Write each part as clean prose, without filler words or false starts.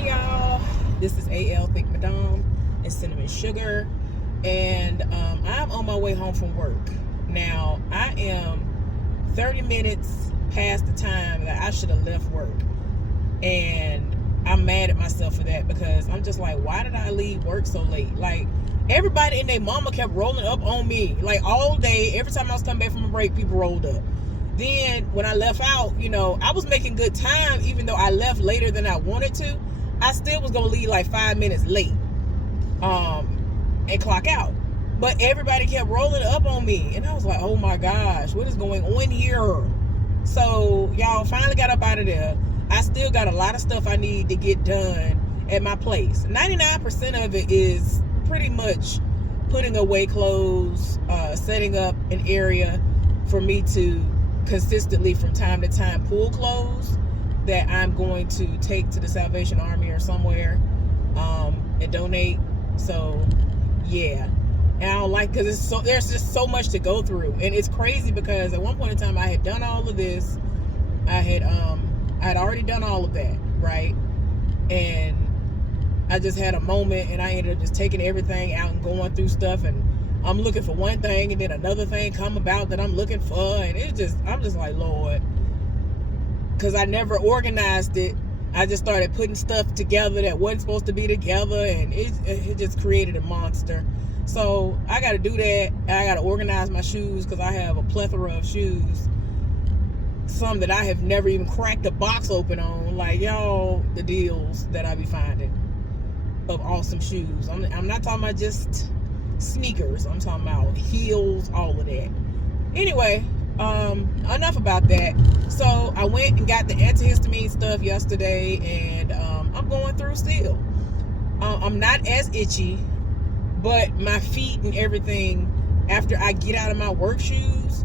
Hey y'all, this is AL Thick Madame and Cinnamon Sugar, and I'm on my way home from work. Now, I am 30 minutes past the time that I should have left work, and I'm mad at myself for that because I'm just like, why did I leave work so late? Like, everybody and their mama kept rolling up on me, like all day. Every time I was coming back from a break, people rolled up. Then when I left out, I was making good time. Even though I left later than I wanted to, I still was gonna leave like 5 minutes late and clock out. But everybody kept rolling up on me, and I was like, oh my gosh, what is going on here? So y'all, finally got up out of there. I still got a lot of stuff I need to get done at my place. 99% of it is pretty much putting away clothes, setting up an area for me to consistently from time to time pull clothes that I'm going to take to the Salvation Army or somewhere and donate. So yeah, and I don't like, because there's just so much to go through, and it's crazy because at one point in time I had done all of this. I had already done all of that, right? And I just had a moment, and I ended up just taking everything out and going through stuff, and I'm looking for one thing, and then another thing come about that I'm looking for, and I'm just like, Lord, because I never organized it. I just started putting stuff together that wasn't supposed to be together, and it just created a monster. So I got to do that. I got to organize my shoes because I have a plethora of shoes. Some that I have never even cracked the box open on. Like, y'all, the deals that I be finding of awesome shoes. I'm not talking about just sneakers. I'm talking about heels, all of that. Anyway, enough about that. So I went and got the antihistamine stuff yesterday, and I'm going through still. I'm not as itchy, but my feet and everything, after I get out of my work shoes,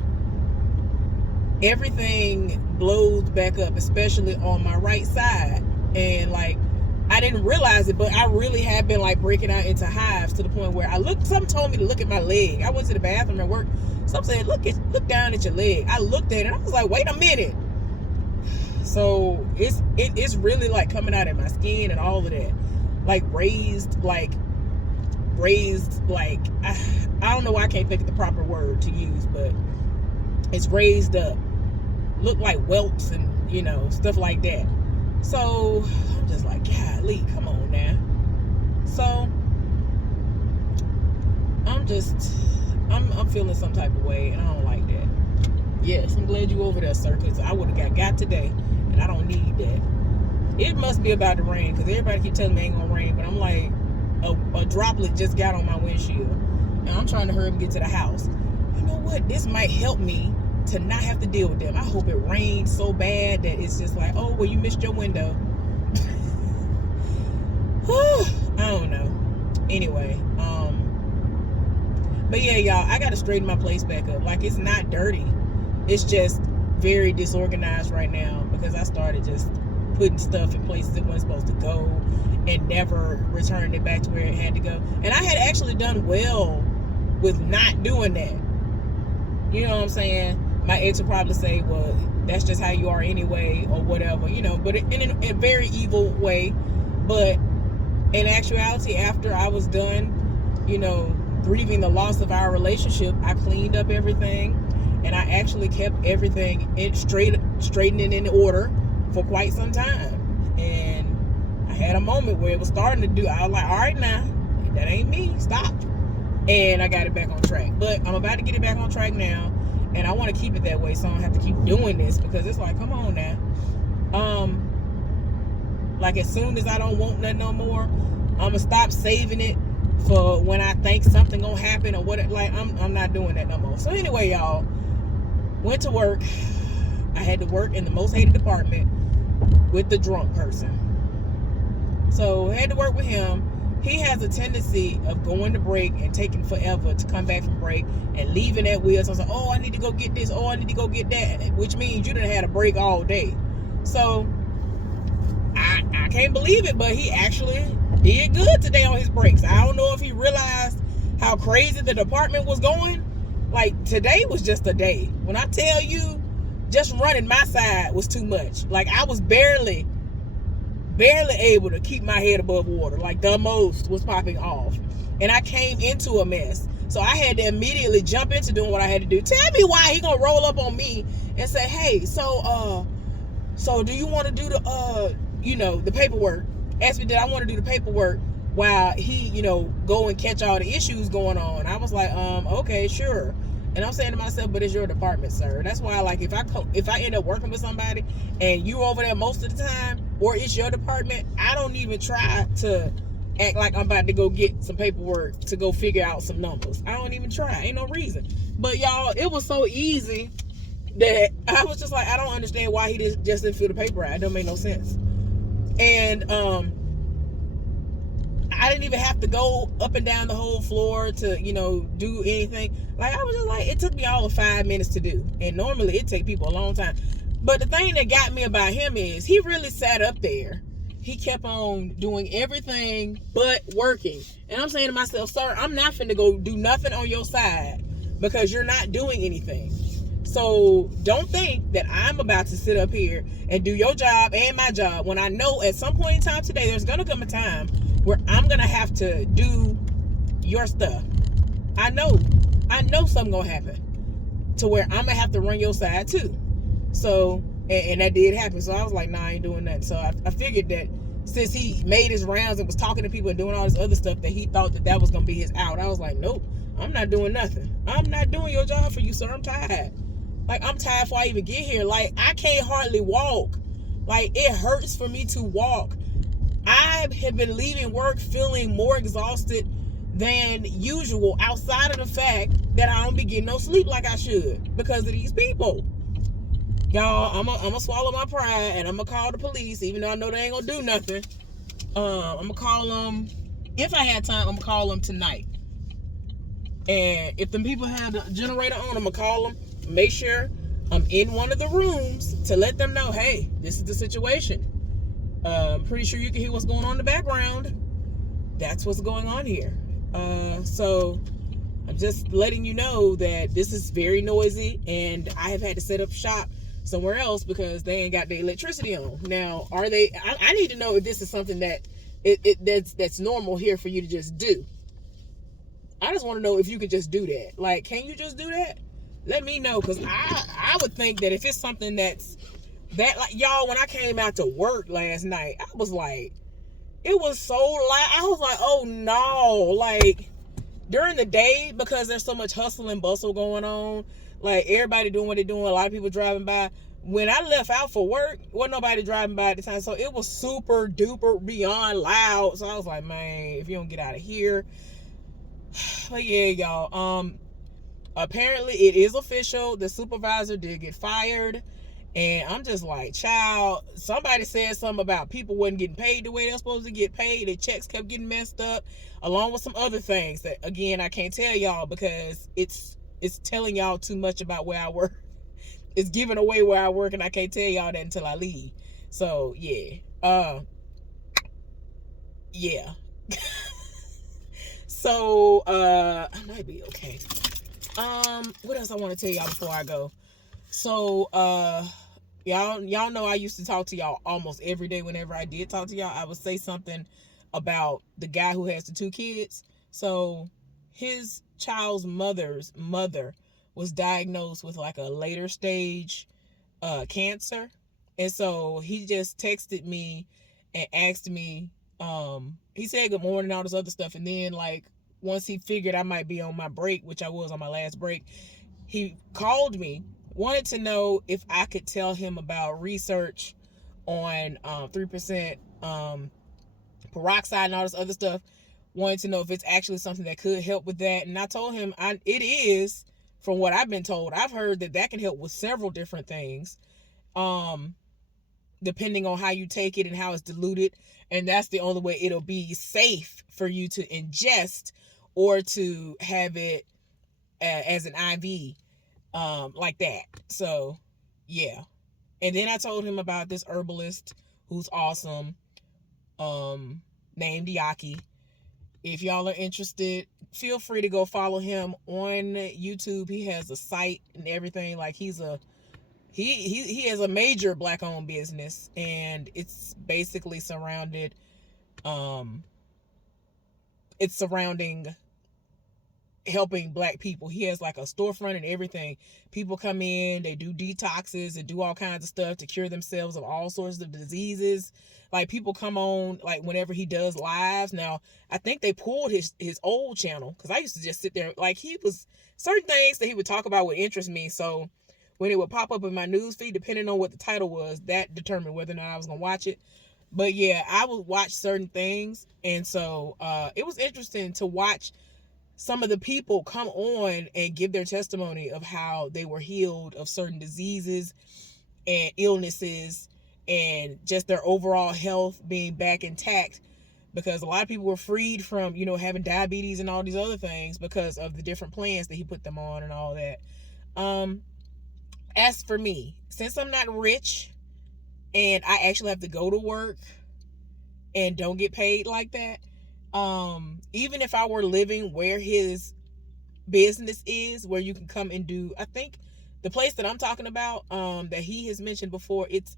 everything blows back up, especially on my right side. And like, I didn't realize it, but I really have been like breaking out into hives to the point where something told me to look at my leg. I went to the bathroom at work. Something said, look down at your leg. I looked at it and I was like, wait a minute. So it's really like coming out of my skin and all of that. Like raised, I don't know why I can't think of the proper word to use, but it's raised up. Look like welts and, stuff like that. So I'm just like, golly, come on now. So I'm feeling some type of way, and I don't like that. Yes, I'm glad you over there, sir, because I would have got today, and I don't need that. It must be about to rain, because everybody keep telling me it ain't gonna rain, but I'm like, a droplet just got on my windshield, and I'm trying to hurry up and get to the house. You know what? This might help me to not have to deal with them. I hope it rains so bad that it's just like, oh, well, you missed your window. I don't know. Anyway, but yeah, y'all, I gotta straighten my place back up. Like, it's not dirty, it's just very disorganized right now because I started just putting stuff in places it wasn't supposed to go and never returned it back to where it had to go. And I had actually done well with not doing that. You know what I'm saying? My ex would probably say, well, that's just how you are anyway, or whatever, but in a very evil way. But in actuality, after I was done, grieving the loss of our relationship, I cleaned up everything, and I actually kept everything straightened in order for quite some time. And I had a moment where it was starting to do, I was like, all right, now, that ain't me, stop. And I got it back on track. But I'm about to get it back on track now, and I want to keep it that way, so I don't have to keep doing this, because it's like, come on now. Like, as soon as I don't want nothing no more, I'm gonna stop saving it for when I think something gonna happen or what. Like, I'm not doing that no more. So anyway, y'all, went to work. I had to work in the most hated department with the drunk person. So I had to work with him. He has a tendency of going to break and taking forever to come back from break and leaving at will. So I was like, oh, I need to go get this. Oh, I need to go get that. Which means you done had a break all day. So I can't believe it, but he actually did good today on his breaks. I don't know if he realized how crazy the department was going. Like, today was just a day. When I tell you, just running my side was too much. Like, I was barely barely able to keep my head above water. Like the most was popping off. And I came into a mess. So I had to immediately jump into doing what I had to do. Tell me why he gonna roll up on me and say, hey, so do you want to do the paperwork? Asked me did I want to do the paperwork while he, go and catch all the issues going on. I was like, okay, sure. And I'm saying to myself, but it's your department, sir. That's why, like, if I end up working with somebody and you over there most of the time, or it's your department, I don't even try to act like I'm about to go get some paperwork to go figure out some numbers. I don't even try. Ain't no reason. But y'all, it was so easy that I was just like, I don't understand why he just didn't fill the paper out. It don't make no sense. And I didn't even have to go up and down the whole floor to, do anything. Like, I was just like, it took me all of 5 minutes to do. And normally it take people a long time. But the thing that got me about him is he really sat up there. He kept on doing everything but working. And I'm saying to myself, sir, I'm not finna go do nothing on your side because you're not doing anything. So don't think that I'm about to sit up here and do your job and my job when I know at some point in time today, there's going to come a time where I'm going to have to do your stuff. I know something going to happen to where I'm going to have to run your side too. So, and that did happen. So I was like, nah, I ain't doing that. So I figured that since he made his rounds and was talking to people and doing all this other stuff, that he thought that was going to be his out. I was like, nope, I'm not doing nothing. I'm not doing your job for you, sir. I'm tired. Like, I'm tired before I even get here. Like, I can't hardly walk. Like, it hurts for me to walk. I have been leaving work feeling more exhausted than usual, outside of the fact that I don't be getting no sleep like I should because of these people. Y'all, I'm gonna swallow my pride and I'm gonna call the police, even though I know they ain't gonna do nothing. I'm gonna call them. If I had time, I'm gonna call them tonight. And if them people have the generator on, I'm gonna call them, make sure I'm in one of the rooms to let them know, hey, this is the situation. I'm pretty sure you can hear what's going on in the background. That's what's going on here. So I'm just letting you know that this is very noisy and I have had to set up shop somewhere else because they ain't got the electricity on. Now, are they? I need to know if this is something that that's normal here for you to just do. I just want to know if you could just do that. Like, can you just do that? Let me know, because I would think that if it's something that's that, like, y'all, when I came out to work last night, I was like, it was so loud. I was like, oh no. Like, during the day, because there's so much hustle and bustle going on, like everybody doing what they're doing, a lot of people driving by. When I left out for work, wasn't nobody driving by at the time, so it was super duper beyond loud. So I was like, man, if you don't get out of here. But yeah, y'all, apparently it is official. The supervisor did get fired. And I'm just like, child, somebody said something about people wasn't getting paid the way they're supposed to get paid. Their checks kept getting messed up, along with some other things that, again, I can't tell y'all because it's telling y'all too much about where I work. It's giving away where I work, and I can't tell y'all that until I leave. So, yeah. Yeah. So, I might be okay. What else I want to tell y'all before I go? So, y'all know I used to talk to y'all almost every day. Whenever I did talk to y'all, I would say something about the guy who has the 2 kids. So his child's mother's mother was diagnosed with like a later stage cancer. And so he just texted me and asked me, he said good morning and all this other stuff. And then, like, once he figured I might be on my break, which I was on my last break, he called me, wanted to know if I could tell him about research on 3% peroxide and all this other stuff. Wanted to know if it's actually something that could help with that. And I told him it is, from what I've been told. I've heard that can help with several different things, depending on how you take it and how it's diluted. And that's the only way it'll be safe for you to ingest or to have it as an IV. Like that. So yeah. And then I told him about this herbalist who's awesome, named Yaki. If y'all are interested, feel free to go follow him on YouTube. He has a site and everything. Like, he's He has a major black owned business, and it's basically um surrounding helping black people. He has like a storefront and everything. People come in, they do detoxes and do all kinds of stuff to cure themselves of all sorts of diseases. Like, people come on like whenever he does lives. Now, I think they pulled his old channel, because I used to just sit there, like, he was certain things that he would talk about would interest me. So when it would pop up in my news feed, depending on what the title was, that determined whether or not I was gonna watch it. But yeah, I would watch certain things, and so it was interesting to watch some of the people come on and give their testimony of how they were healed of certain diseases and illnesses, and just their overall health being back intact, because a lot of people were freed from, having diabetes and all these other things because of the different plans that he put them on and all that. As for me, since I'm not rich and I actually have to go to work and don't get paid like that, even if I were living where his business is, where you can come and do, I think the place that I'm talking about, that he has mentioned before, it's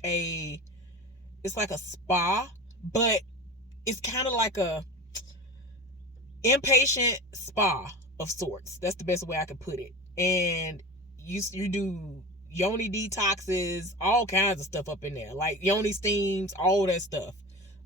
like a spa, but it's kind of like a inpatient spa of sorts. That's the best way I could put it. And you do yoni detoxes, all kinds of stuff up in there, like yoni steams, all that stuff.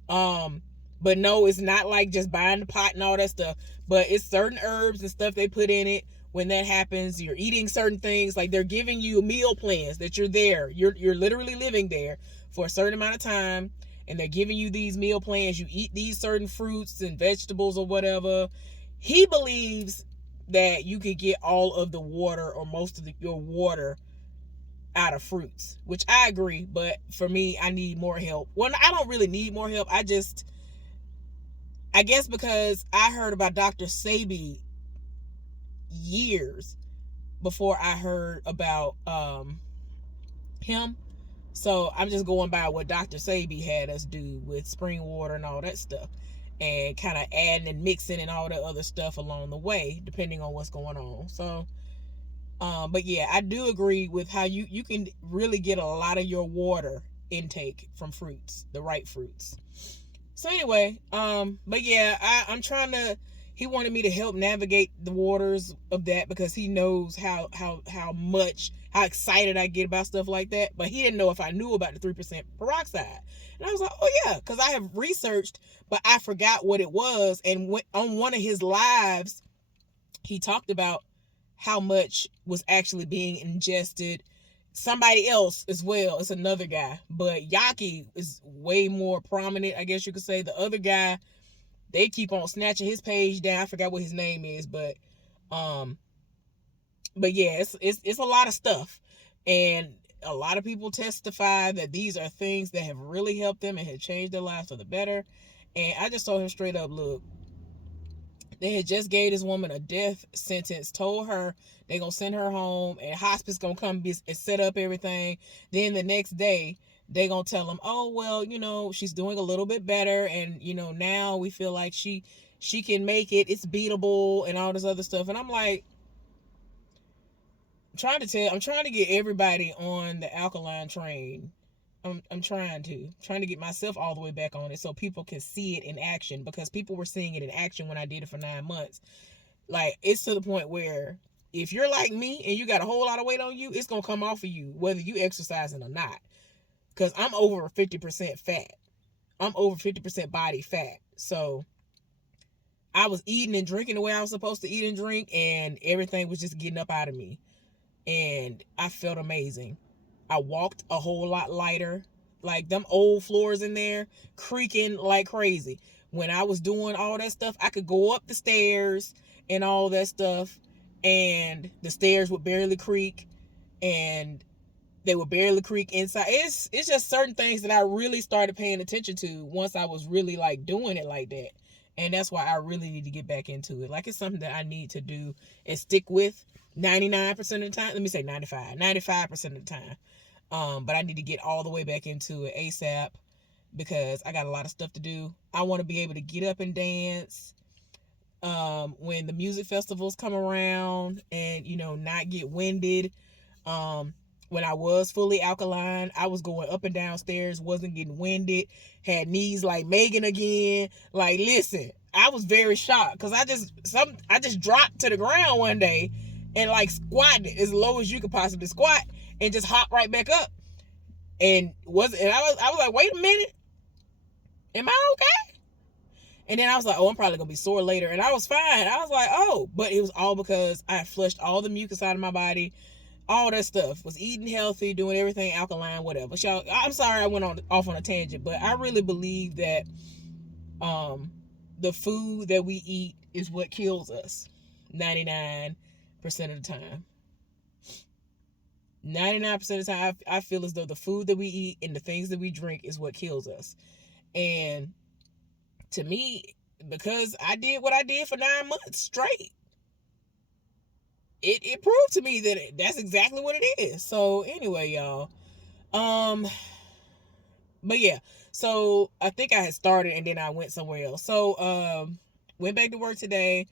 But no, it's not like just buying the pot and all that stuff, but it's certain herbs and stuff they put in it. When that happens, you're eating certain things, like they're giving you meal plans that you're there. You're literally living there for a certain amount of time, and they're giving you these meal plans. You eat these certain fruits and vegetables or whatever. He believes that you could get all of the water, or most of your water, out of fruits, which I agree. But for me, I need more help. Well, I don't really need more help. I guess because I heard about Dr. Sebi years before I heard about him. So I'm just going by what Dr. Sebi had us do with spring water and all that stuff, and kind of adding and mixing and all that other stuff along the way, depending on what's going on. So, but yeah, I do agree with how you can really get a lot of your water intake from fruits, the right fruits. So anyway, but yeah, I'm trying to. He wanted me to help navigate the waters of that, because he knows how excited I get about stuff like that. But he didn't know if I knew about the 3% peroxide, and I was like, oh yeah, because I have researched, but I forgot what it was. And on one of his lives, he talked about how much was actually being ingested. Somebody else as well, it's another guy, but Yaki is way more prominent, I guess you could say. The other guy, they keep on snatching his page down. I forgot what his name is, but yeah, it's a lot of stuff, and a lot of people testify that these are things that have really helped them and have changed their lives for the better. And I just told him straight up, look, they had just gave this woman a death sentence, told her they're going to send her home, and hospice going to come and set up everything. Then the next day, they going to tell them, oh, well, she's doing a little bit better, and, now we feel like she can make it. It's beatable and all this other stuff. And I'm like, I'm trying to get everybody on the alkaline train. I'm trying to get myself all the way back on it, so people can see it in action, because people were seeing it in action when I did it for 9 months. Like, it's to the point where if you're like me and you got a whole lot of weight on you, it's going to come off of you whether you exercising or not, because I'm over 50% fat. I'm over 50% body fat. So I was eating and drinking the way I was supposed to eat and drink, and everything was just getting up out of me, and I felt amazing. I walked a whole lot lighter. Like, them old floors in there creaking like crazy. When I was doing all that stuff, I could go up the stairs and all that stuff, and the stairs would barely creak, and they would barely creak inside. It's just certain things that I really started paying attention to once I was really like doing it like that. And that's why I really need to get back into it. Like, it's something that I need to do and stick with 99% of the time. Let me say 95% of the time. But I need to get all the way back into it ASAP, because I got a lot of stuff to do. I want to be able to get up and dance when the music festivals come around, and not get winded. when I was fully alkaline, I was going up and down stairs, wasn't getting winded, had knees like Megan again. Like, listen, I was very shocked because I just dropped to the ground one day and like squatted as low as you could possibly squat and just hopped right back up. And I was like, wait a minute, am I okay? And then I was like, oh, I'm probably gonna be sore later, and I was fine. I was like, oh, but it was all because I had flushed all the mucus out of my body. All that stuff, was eating healthy, doing everything alkaline, whatever. So I'm sorry I went off on a tangent, but I really believe that the food that we eat is what kills us 99% of the time. 99% of the time, I feel as though the food that we eat and the things that we drink is what kills us. And to me, because I did what I did for 9 months straight, it proved to me that that's exactly what it is. So anyway, y'all, but yeah, so I think I had started and then I went somewhere else. So went back to work today,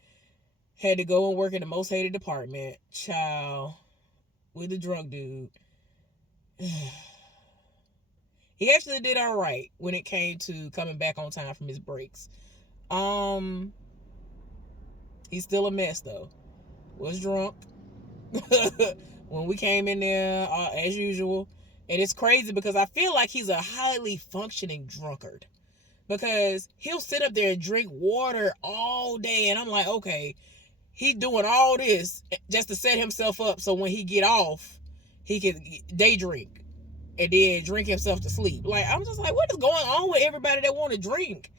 had to go and work in the most hated department, child, with the drunk dude. He actually did all right when it came to coming back on time from his breaks. He's still a mess though. Was drunk when we came in there, as usual. And it's crazy because I feel like he's a highly functioning drunkard, because he'll sit up there and drink water all day, and I'm like, okay, he's doing all this just to set himself up so when he get off, he can day drink and then drink himself to sleep. Like, I'm just like, what is going on with everybody that want to drink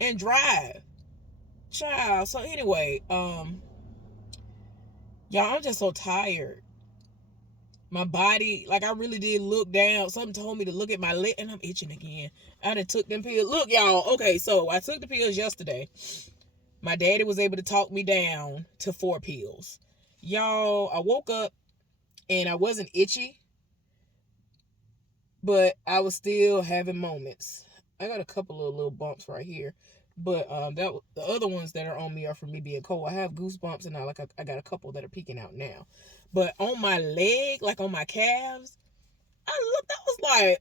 and drive, child? So anyway, y'all, I'm just so tired. My body, like, I really did look down. Something told me to look at my leg, and I'm itching again. I done took them pills. Look, y'all, okay, so I took the pills yesterday. My daddy was able to talk me down to 4 pills. Y'all, I woke up and I wasn't itchy, but I was still having moments. I got a couple of little bumps right here, but the other ones that are on me are from me being cold. I have goosebumps, and I got a couple that are peeking out now. But on my leg, like on my calves, I was like,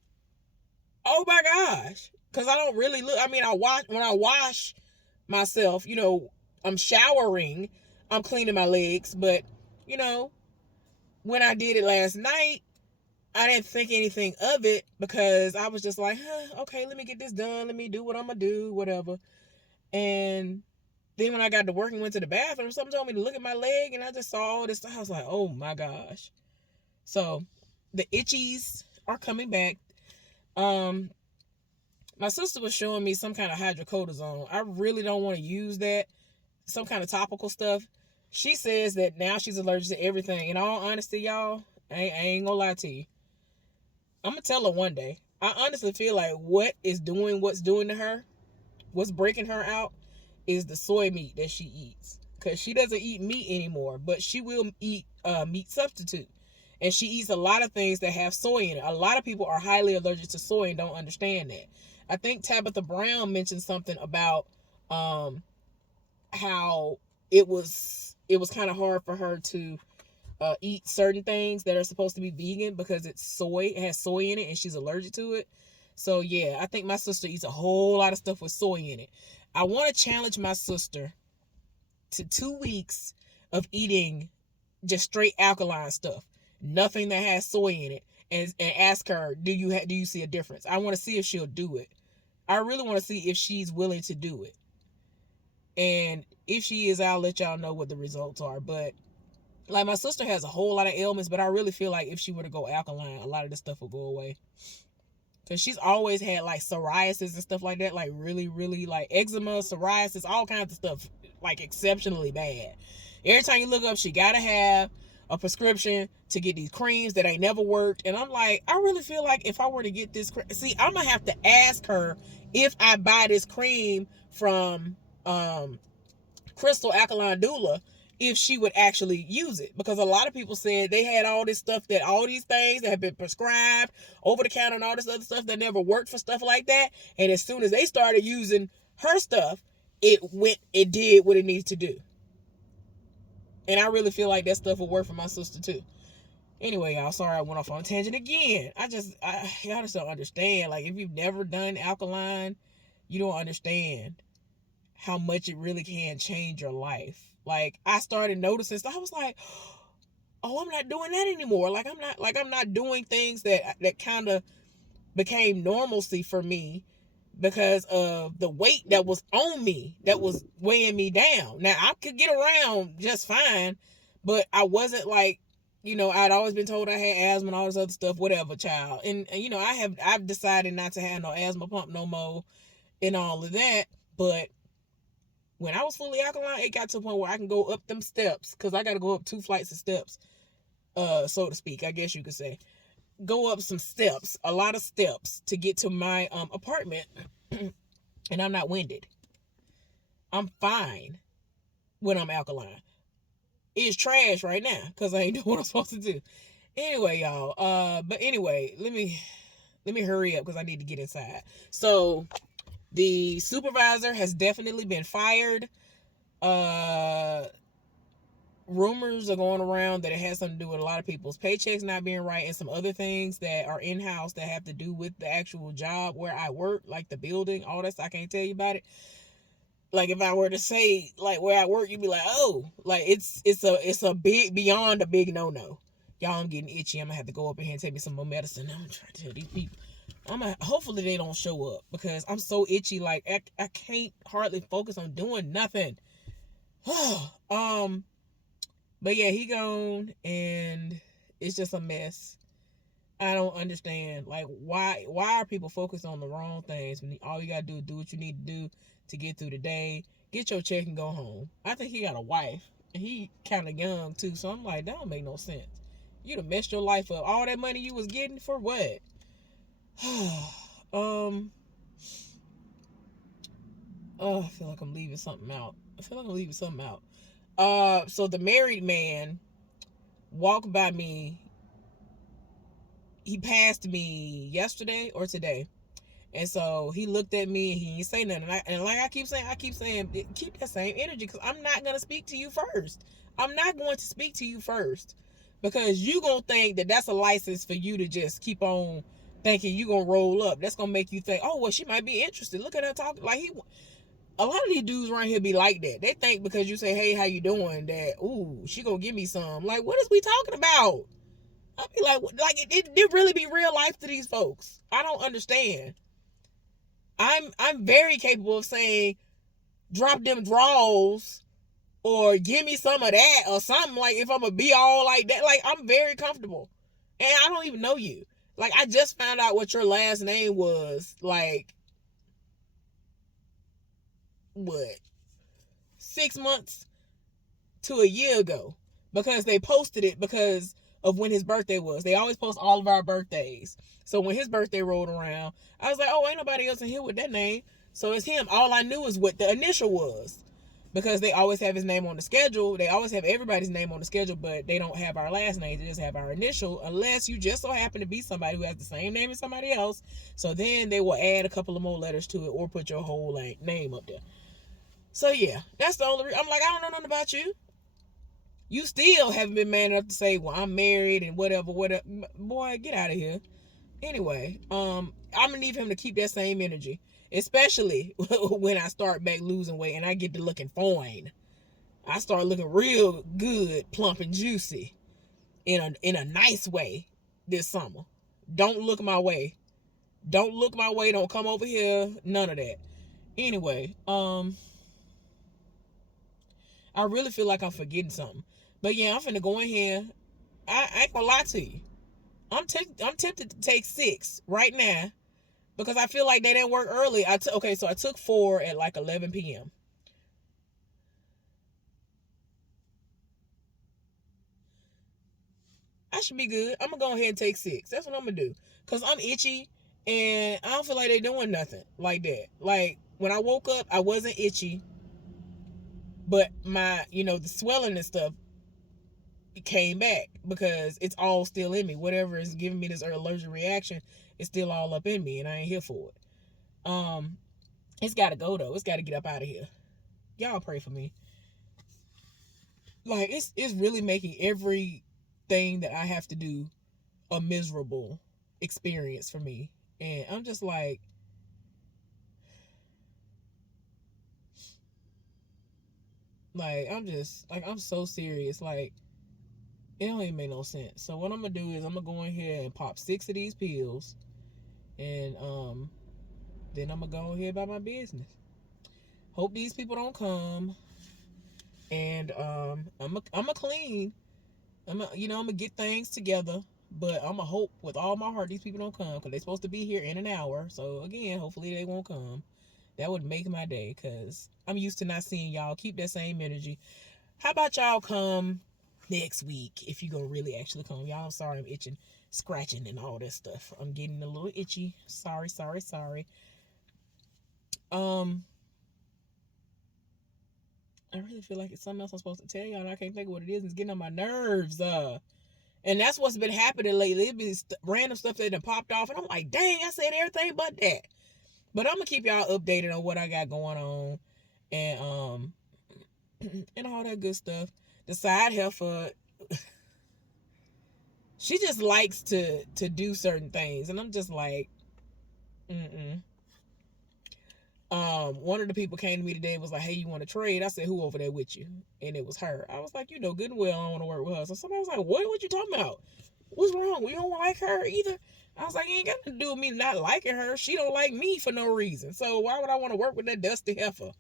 oh my gosh. Because I don't really look. I mean, when I wash myself, I'm showering, I'm cleaning my legs. But, when I did it last night, I didn't think anything of it because I was just like, okay, let me get this done. Let me do what I'm going to do, whatever. And then when I got to work and went to the bathroom, something told me to look at my leg, and I just saw all this stuff. I was like, oh my gosh. So the itchies are coming back. My sister was showing me some kind of hydrocortisone. I really don't want to use that. Some kind of topical stuff. She says that now she's allergic to everything. In all honesty, y'all, I ain't gonna lie to you. I'm gonna tell her one day. I honestly feel like what's doing to her, what's breaking her out, is the soy meat that she eats. Because she doesn't eat meat anymore, but she will eat meat substitute. And she eats a lot of things that have soy in it. A lot of people are highly allergic to soy and don't understand that. I think Tabitha Brown mentioned something about how it was kind of hard for her to eat certain things that are supposed to be vegan because it has soy in it, and she's allergic to it. So yeah, I think my sister eats a whole lot of stuff with soy in it. I want to challenge my sister to 2 weeks of eating just straight alkaline stuff, nothing that has soy in it, and ask her, do you see a difference? I want to see if she'll do it. I really want to see if she's willing to do it. And if she is, I'll let y'all know what the results are. But like, my sister has a whole lot of ailments, but I really feel like if she were to go alkaline, a lot of this stuff will go away. Because she's always had like psoriasis and stuff like that, like really, really, like eczema, psoriasis, all kinds of stuff, like exceptionally bad. Every time you look up, she gotta have a prescription to get these creams that ain't never worked. And I'm like, I really feel like if I were to get this see, I'm gonna have to ask her if I buy this cream from Crystal Alkaline Doula, if she would actually use it. Because a lot of people said they had all this stuff, that all these things that have been prescribed over the counter and all this other stuff that never worked for stuff like that. And as soon as they started using her stuff, it did what it needs to do. And I really feel like that stuff will work for my sister too. Anyway, y'all, sorry I went off on a tangent again. Y'all just don't understand. Like, if you've never done alkaline, you don't understand how much it really can change your life. Like, I started noticing stuff. I was like, oh, I'm not doing that anymore. I'm not doing things that kind of became normalcy for me because of the weight that was on me, that was weighing me down. Now, I could get around just fine, but I wasn't like, I'd always been told I had asthma and all this other stuff, whatever, child. And I've decided not to have no asthma pump no more and all of that. But when I was fully alkaline, it got to a point where I can go up them steps, because I got to go up 2 flights of steps, so to speak, I guess you could say. Go up some steps, a lot of steps, to get to my apartment, and I'm not winded. I'm fine when I'm alkaline. It's trash right now because I ain't doing what I'm supposed to do. Anyway, y'all. But anyway, let me hurry up because I need to get inside. So the supervisor has definitely been fired. Rumors are going around that it has something to do with a lot of people's paychecks not being right, and some other things that are in-house that have to do with the actual job where I work, like the building, all that stuff. I can't tell you about it. Like, if I were to say like where I work, you'd be like, oh, like it's a big, beyond a big no. Y'all, I'm getting itchy. I'm gonna have to go up in here and take me some more medicine. I'm trying to tell these people. Hopefully they don't show up because I'm so itchy. Like, I can't hardly focus on doing nothing. But yeah, he gone, and it's just a mess. I don't understand. Like, why are people focused on the wrong things when all you gotta do is do what you need to do to get through the day, get your check, and go home? I think he got a wife, and he kind of young too, so I'm like, that don't make no sense. You'd have messed your life up. All that money you was getting for what? Oh, I feel like I'm leaving something out. So the married man walked by me. He passed me yesterday or today. And so he looked at me and he didn't say nothing. And like I keep saying, keep that same energy, because I'm not going to speak to you first. I'm not going to speak to you first, because you going to think that that's a license for you to just keep on thinking you going to roll up. That's going to make you think, oh, well, she might be interested. Look at her talking. Like, a lot of these dudes around here be like that. They think because you say, hey, how you doing, that, ooh, she going to give me some. Like, what is we talking about? I'll be like it really be real life to these folks. I don't understand. I'm very capable of saying, drop them draws, or give me some of that, or something. Like, if I'm a be all like that, like, I'm very comfortable. And I don't even know you. Like, I just found out what your last name was, like, what, 6 months to a year ago, because they posted it because of when his birthday was. They always post all of our birthdays. So when his birthday rolled around, I was like, oh, ain't nobody else in here with that name. So it's him. All I knew is what the initial was, because they always have his name on the schedule. They always have everybody's name on the schedule, but they don't have our last name. They just have our initial, unless you just so happen to be somebody who has the same name as somebody else. So then they will add a couple of more letters to it, or put your whole name up there. So yeah, that's the only reason. I'm like, I don't know nothing about you. You still haven't been man enough to say, well, I'm married and whatever. Boy, get out of here. Anyway, I'm gonna need him to keep that same energy, especially when I start back losing weight and I get to looking fine. I start looking real good, plump and juicy, in a nice way this summer. Don't look my way. Don't look my way. Don't come over here. None of that. Anyway, I really feel like I'm forgetting something. But yeah, I'm finna go in here. I ain't gonna lie to you. I'm tempted to take 6 right now, because I feel like they didn't work early. So I took 4 at like 11 p.m. I should be good. I'm gonna go ahead and take 6. That's what I'm gonna do, because I'm itchy and I don't feel like they're doing nothing like that. Like, when I woke up, I wasn't itchy, but my, the swelling and stuff, it came back because it's all still in me. Whatever is giving me this allergic reaction is still all up in me, and I ain't here for it. It's got to go though. It's got to get up out of here. Y'all pray for me. Like, it's really making everything thing that I have to do a miserable experience for me. And I'm just I'm so serious. Like, it don't even make no sense. So what I'm gonna do is I'm gonna go in here and pop 6 of these pills, and then I'm gonna go ahead about my business. Hope these people don't come, and I'm a clean. I'm gonna get things together, but I'm gonna hope with all my heart these people don't come because they're supposed to be here in an hour. So again, hopefully they won't come. That would make my day because I'm used to not seeing y'all. Keep that same energy. How about y'all come next week if you gonna really actually come? Y'all, I'm sorry I'm itching, scratching, and all that stuff. I'm getting a little itchy. Sorry. Um, I really feel like it's something else I'm supposed to tell y'all, and I can't think of what it is. It's getting on my nerves. And that's what's been happening lately. It be random stuff that done popped off, and I'm like, dang, I said everything but that. But I'm gonna keep y'all updated on what I got going on, and and all that good stuff. The side heifer, she just likes to do certain things, and I'm just like, mm-mm. One of the people came to me today and was like, hey, you want to trade? I said, who over there with you? And it was her. I was like, you know good and well I don't want to work with her. So somebody was like, what you talking about? What's wrong? We don't like her either. I was like, it ain't got to do with me not liking her. She don't like me for no reason. So why would I want to work with that dusty heifer?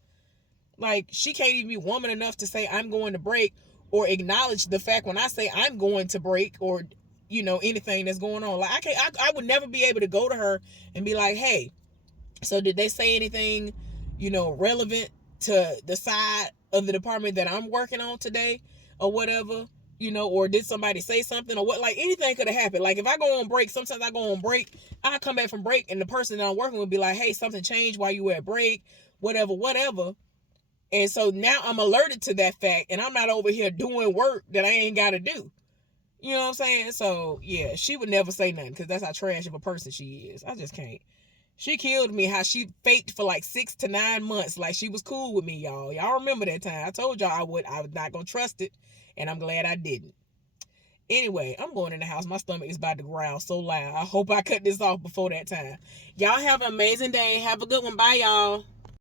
Like, she can't even be woman enough to say I'm going to break, or acknowledge the fact when I say I'm going to break, or anything that's going on. Like, I would never be able to go to her and be like, hey, so did they say anything, relevant to the side of the department that I'm working on today or whatever, or did somebody say something or what? Like, anything could have happened. Like, if I go on break, sometimes I go on break, I come back from break and the person that I'm working with be like, hey, something changed while you were at break, whatever. And so now I'm alerted to that fact, and I'm not over here doing work that I ain't got to do. You know what I'm saying? So, yeah, she would never say nothing because that's how trash of a person she is. I just can't. She killed me how she faked for like 6 to 9 months like she was cool with me, y'all. Y'all remember that time. I told y'all I was not going to trust it, and I'm glad I didn't. Anyway, I'm going in the house. My stomach is about to growl so loud. I hope I cut this off before that time. Y'all have an amazing day. Have a good one. Bye, y'all.